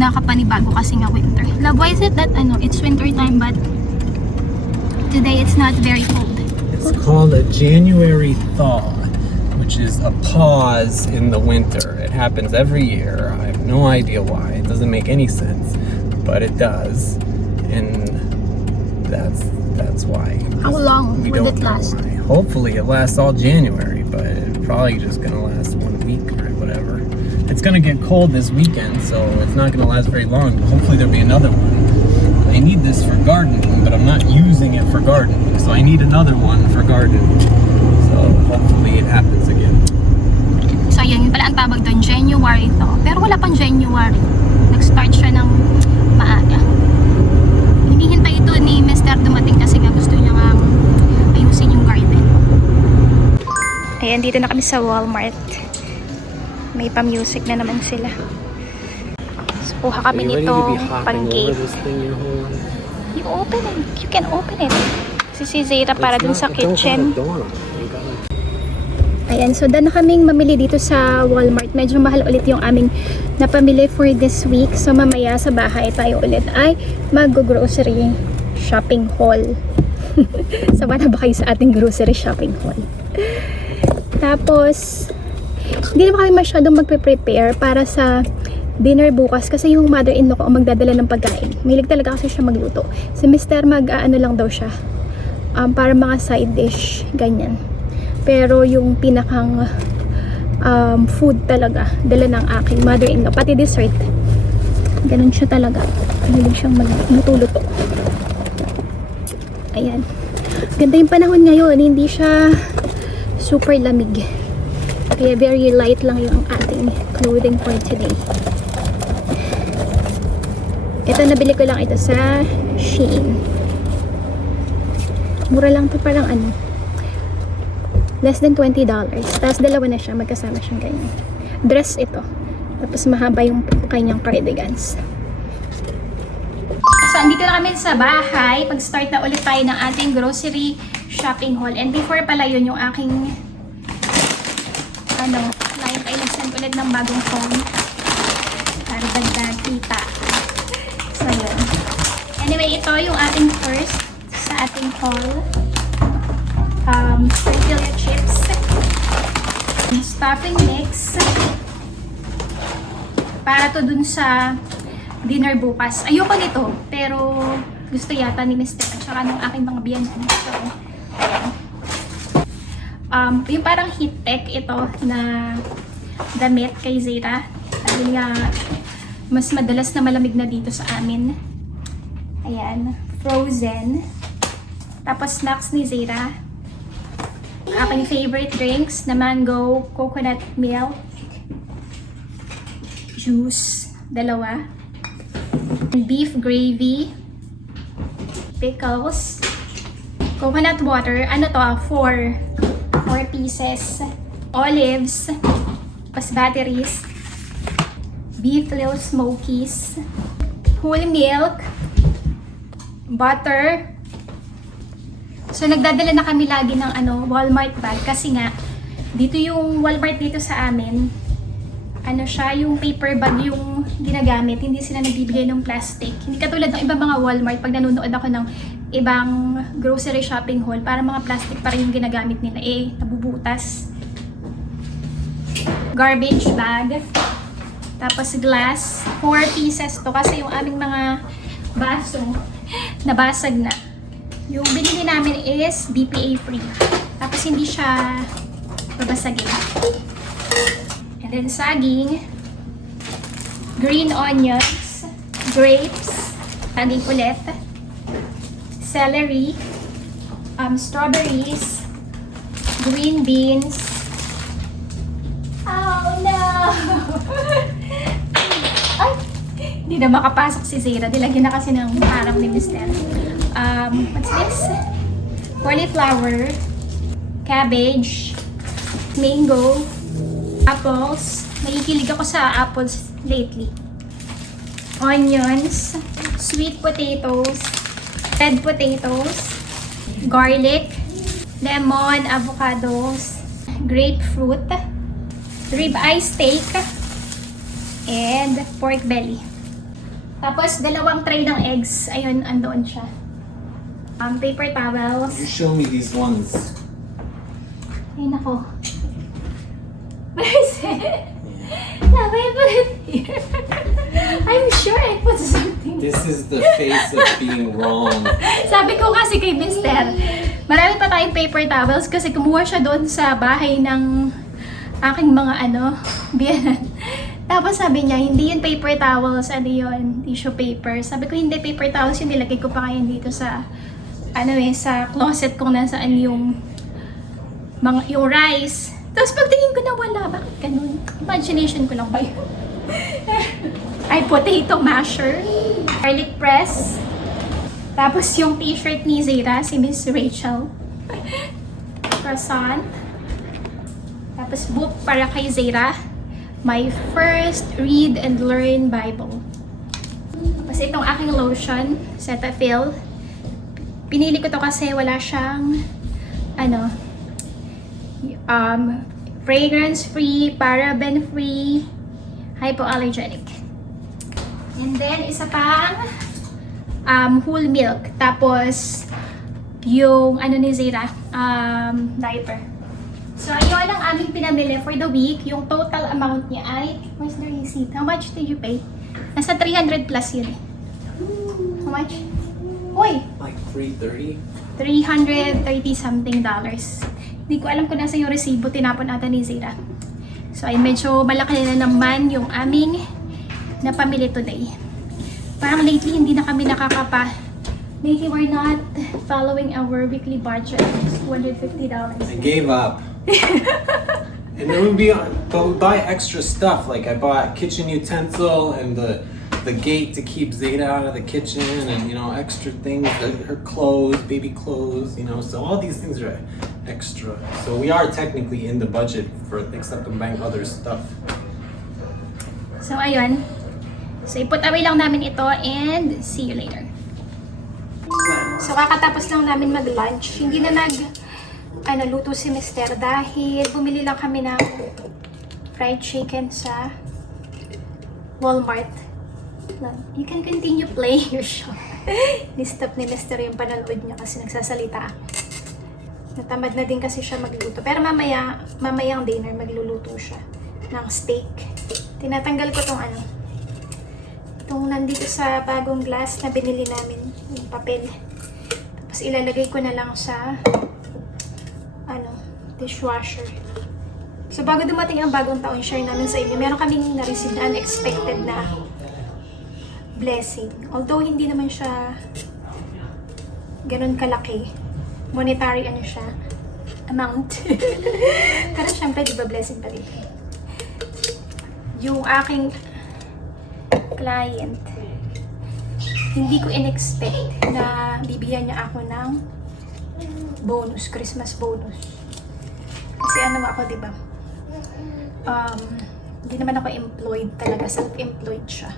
nakapanibago kasi nga winter. Love, why is it that it's winter time but today it's not very cold? It's called a January thaw, which is a pause in the winter. It happens every year. I have no idea why. It doesn't make any sense, but it does, and that's why. How long We will don't it know last? why. Hopefully it lasts all January, but it's probably just gonna last 1 week or whatever. It's gonna get cold this weekend, so it's not gonna last very long, but hopefully there'll be another one. I need this for gardening, but I'm not using it for gardening, so I need another one for gardening. So hopefully it happens again. So ayan, yun pala ang tawag doon, January to. Pero wala pang January. Nag-start siya ng maaga. Hinihintay ito ni Mr. dumating kasi nga gusto niya nga ayusin yung garden. Ayan, dito na kami sa Walmart. May pa-music na naman sila. So, kuha kami nitong pang-gate. You open it. You can open it. Si Zeta para dun sa kitchen. Ayan, so daan na kaming mamili dito sa Walmart. Medyo mahal ulit yung aming napamili for this week. So mamaya sa bahay tayo ulit ay mag-grocery shopping haul. Sama na ba kayo sa ating grocery shopping haul? Tapos, hindi naman kami masyadong magpe-prepare para sa dinner bukas kasi yung mother-in-law ko ang magdadala ng pagkain. Mahilig talaga kasi siya magluto. Si Mr. mag-ano lang daw siya. Para mga side dish, ganyan. Pero yung pinakang food talaga, dala ng aking mother-in-law. Pati dessert. Ganun siya talaga. Mahilig siyang magluto-luto. Ayan. Ganda yung panahon ngayon. Hindi siya super lamig. Kaya very light lang yung ating clothing for today. Ito, nabili ko lang ito sa Shein. Mura lang to, parang less than $20. Tapos dalawa na siya, magkasama siyang ganyan. Dress ito. Tapos mahaba yung kanyang cardigans. So, andito na kami sa bahay. Pag-start na ulit tayo ng ating grocery shopping haul. And before pala yun, yung aking client ay nag-send ulit ng bagong phone. Para dagdag kita. So, yun. Anyway, ito yung ating first sa ating haul. Tortilla chips. Stuffing mix. Para to dun sa dinner bukas. Ayoko nito, pero gusto yata ni Mr. at saka ng aking mga biyan. So, yung parang heat tech ito na damit kay Zeta. Dahil nga mas madalas na malamig na dito sa amin. Ayan, frozen. Tapos snacks ni Zeta. Aking favorite drinks na mango, coconut milk, juice, dalawa. Beef gravy, pickles, coconut water, four pieces, olives, pas batteries, beef little smokies, whole milk, butter. So nagdadala na kami lagi ng Walmart bag kasi nga dito yung Walmart dito sa amin. Siya yung paper bag yung ginagamit, hindi sila nagbibigay ng plastic. Hindi katulad ng ibang mga Walmart pag nanonood ako ng ibang grocery shopping haul, para mga plastic pa rin yung ginagamit nila, nabubutas. Garbage bag. Tapos glass, 4 pieces to kasi yung aming mga baso nabasag na. Yung binili namin is BPA free. Tapos hindi siya babasagin. And then saging, green onions, grapes, saging ulit, celery, strawberries, green beans. Oh no! Ay! Hindi na makapasok si Zeta. Dilagyan na kasi ng harap ni Mr. What's this? Cauliflower, cabbage, mango, apples. Nakikilig ako sa apples lately. Onions, sweet potatoes, red potatoes, garlic, lemon, avocados, grapefruit, ribeye steak, and pork belly. Tapos, dalawang tray ng eggs. Ayun, andoon siya. Paper towels. You show me these ones. Ay, nako. Where is it? No, I put it here. I'm sure I put something. This is the face of being wrong. Sabi ko kasi kay Mister, marami pa tayong paper towels kasi kumuha siya doon sa bahay ng aking mga biyanan. Tapos sabi niya, hindi yun paper towels, yun, tissue paper. Sabi ko, hindi paper towels yun, nilagay ko pa ngayon dito sa, sa closet kung nasaan yung yung rice. Tapos pagtingin ko na wala, bakit ganun? Imagination ko lang ba yun? Ay, potato masher, garlic press, tapos yung t-shirt ni Zara, si Miss Rachel, croissant, tapos book para kay Zara, my first read and learn Bible. Tapos itong aking lotion, Cetaphil. Pinili ko to kasi wala siyang fragrance-free, paraben-free, hypoallergenic. And then, isa pang whole milk. Tapos, yung ni Zara, diaper. So, ayun ang aming pinamili for the week. Yung total amount niya ay, where's the receipt? How much did you pay? Nasa 300 plus yun. How much? Uy! Like 330? 330 something dollars. Hindi ko alam kung nasa yung resibo, tinapon ata ni Zara. So ay medyo malaki na naman yung aming napamili today. Parang lately hindi na kami lately we're not following our weekly budget. It's $250. I gave up. And then but we buy extra stuff. Like I bought kitchen utensil and the gate to keep Zeta out of the kitchen, and extra things, her clothes, baby clothes, so all these things are extra. So we are technically in the budget except I'm buying other stuff. So ayun. So iput away lang namin ito and see you later. So kakatapos lang namin mag-lunch. Hindi na luto si Mister dahil bumili lang kami ng fried chicken sa Walmart. You can continue playing your show. Ni-stop ni Mister yung panonood niya kasi nagsasalita. Natamad na din kasi siya magluto. Pero mamayang dinner magluluto siya ng steak. Tinatanggal ko itong nandito sa bagong glass na binili namin, yung papel. Tapos ilalagay ko na lang sa dishwasher. So bago dumating ang bagong taon, share namin sa inyo. Meron kaming na-receive na unexpected na blessing. Although hindi naman siya ganun kalaki. Monetary siya, amount. Pero syempre, di ba blessing pa rin. Yung aking client, hindi ko in-expect na bibigyan niya ako ng bonus, Christmas bonus. Kasi ako, di ba? Hindi naman ako employed talaga, self-employed siya.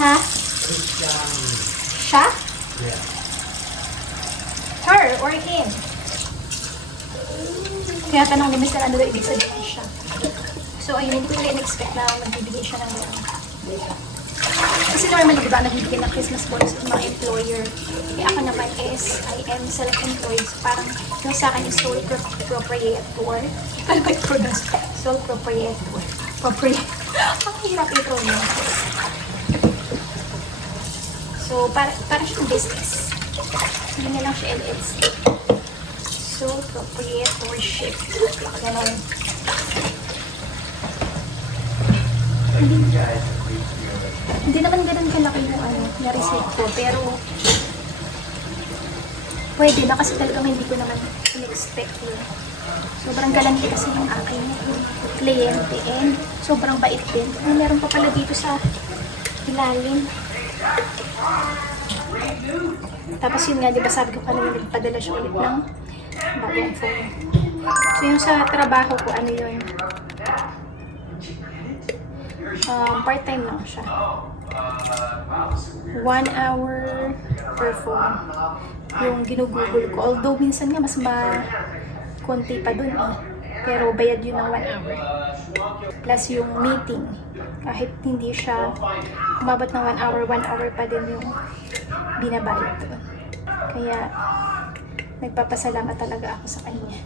Ha? Siya? Yeah. Her or him? Kaya tanong ni Mr. ano ba ibig sabihin siya. So ayun, hindi ko rin expect na magbibigay siya ng gano'n. Kasi normally, diba, nagbibigay ng Christmas bonus ng mga employer. Kaya ako naman is, I am self-employed. So parang yung sa akin is sole proprietor. Ano ba yung pronounce? Sole proprietor. Ang hirap ito niya. So, para siyang business. Hindi na lang siya LLC. So, proprietorship. Ganon. Hindi naman ganun kalaki yung na-receive ko. Pero, pwede na kasi talagang hindi ko naman in-expect yun. Sobrang galanti kasi yung aking kliyente and sobrang bait din. Meron pa pala dito sa ilalim. Tapos yun nga, di ba sabi ko kanina nagpadala siya ulit ng bagong phone. So yung sa trabaho ko, yun? Part-time lang siya. 1 hour per phone. Yung ginugugol ko. Although minsan nga mas konti pa dun Pero bayad yun ng 1 hour. Plus yung meeting. Kahit hindi siya umabot ng 1 hour, 1 hour pa din yung binabayad ko. Kaya, nagpapasalamat talaga ako sa kanya.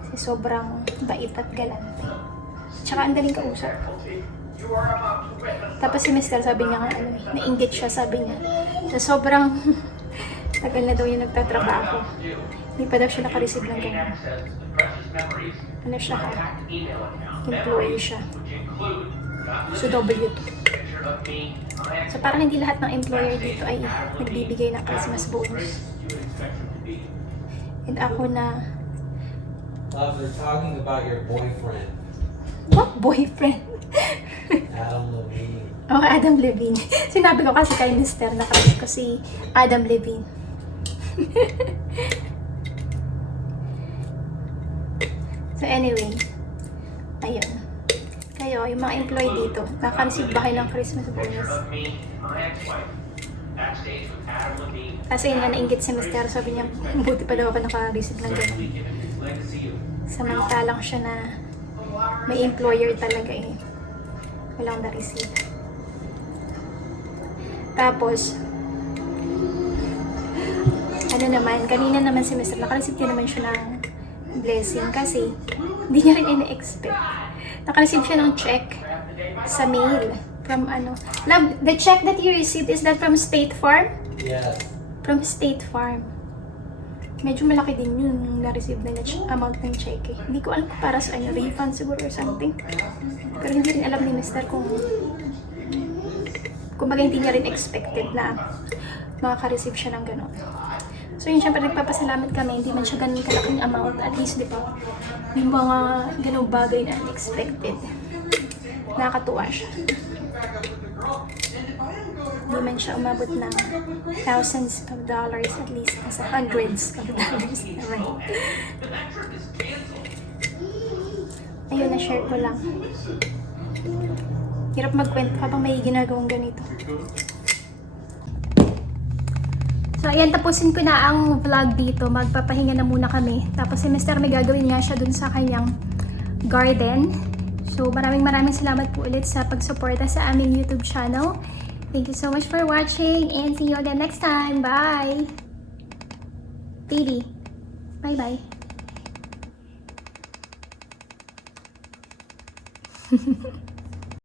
Kasi sobrang bait at galante. Tsaka ang daling kausap. Tapos si Mr. sabi niya nga, nainggit siya, sabi niya. So, sobrang tagal na daw yung nagtatrabaho. Hindi pa daw siya nakareceive ng ganun. Ano siya ha? Employee siya. So, W2. So, parang hindi lahat ng employer dito ay nagbibigay ng Christmas bonus. And ako na, Love, they're talking about your boyfriend, what boyfriend? Adam Levine. Oh, Adam Levine. Sinabi ko kasi kay Mr. na kasi ko si Adam Levine. So anyway, ayun. Kayo, yung mga employee dito, naka-receive ba kayo ng Christmas bonus? Kasi yun nga nainggit si Mr. Sabi niya, buti pa daw ako naka-receive ng gano'n. Samantalang siya na may employer talaga eh. Walang na-receive. Tapos, ano naman, kanina naman si Mr. naka-receive din naman siya ng blessing kasi hindi niya rin ina-expect. Naka-receive siya ng check sa mail from ano. Love, the check that you received, is that from State Farm? Yes. From State Farm. Medyo malaki din yun yung na-receive na amount ng check eh. Hindi ko alam kung para sa refund siguro or something. Pero hindi rin alam ni Mr. kung kumbaga hindi niya rin expected na makaka-receive siya ng gano'n. So yun, syempre nagpapasalamat kami, hindi man siya ganun kalaking amount, at least di ba, yung mga ganung bagay na unexpected, nakakatuwa siya. Hindi man siya umabot ng thousands of dollars, at least nasa hundreds of dollars naman. Ayun, na-share ko lang. Hirap magkwento habang may ginagawang ganito. So, ayan, tapusin ko na ang vlog dito. Magpapahinga na muna kami. Tapos si Mr. may gagawin nga siya dun sa kanyang garden. So, maraming salamat po ulit sa pagsuporta sa aming YouTube channel. Thank you so much for watching and see you again next time. Bye! Baby. Bye-bye.